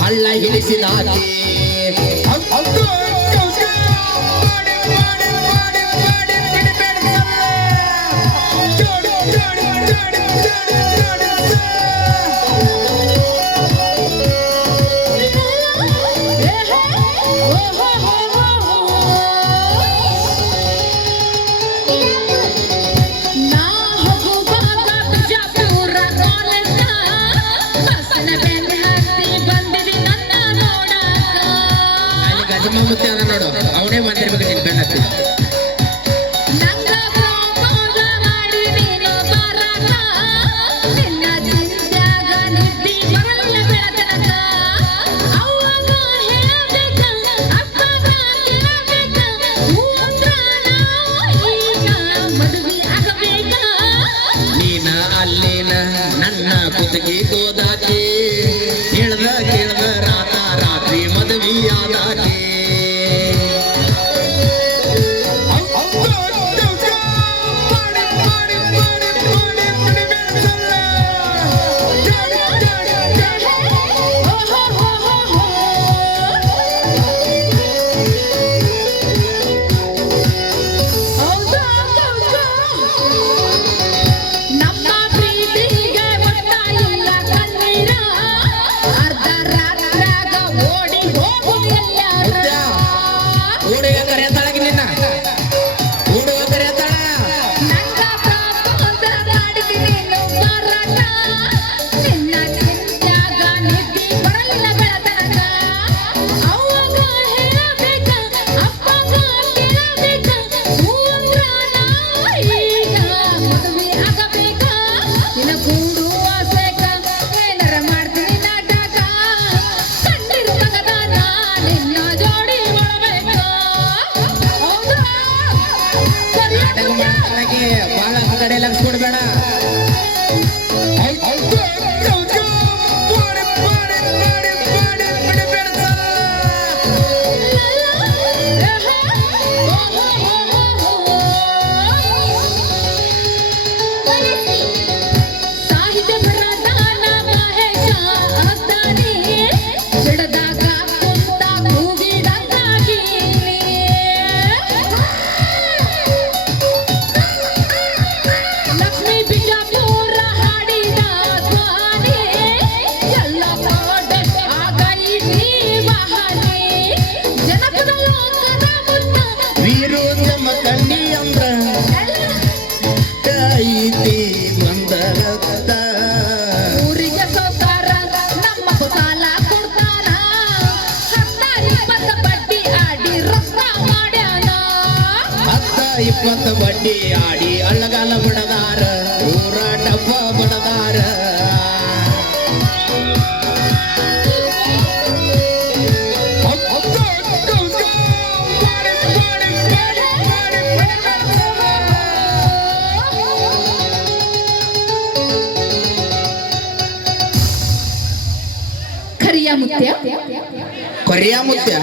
হাল্লাই গেলেছি নাকি? ಅಪ್ಪಗ ಕೇಳಬೇಕ ಹೂ ಅಂದ್ರ ನಾವು ಈಗ ಮದುವೆ ಆಗಬೇಕ ನೀನ ಅಲ್ಲಿನ ನನ್ನ ಹೇಳ್ದ ಕೇಳ್ದ ರಾತ ರಾತ್ರಿ ಮದುವೆಯಾದಾಕಿ. ಮಾಡ್ತಾಳಗಿ ಬಾಳ ಕಡೆ ಲಕ್ಷ ಕೊಡ್ಬೇಡ ಐತಿ ಬಂದರತ್ತ. ಊರಿಗೆ ನಮ್ಮ ಸಾಲ ಕೊಡ್ತಾರ. ಹತ್ತಾರು ಇಪ್ಪತ್ತು ಬಡ್ಡಿ ಆಡಿ ರೊಕ್ಕ ಮಾಡ್ಯಾನ. ಹತ್ತ ಇಪ್ಪತ್ತು ಬಡ್ಡಿ ಆಡಿ ಅಳ್ಳಗಾಲ ಬಿಡದಾರ ಊರ ಡಬ್ಬ ಬಡದಾರ. ಖರಿಯ ಮುತ್ಯ ಕೊರಿಯ ಮುತ್ಯ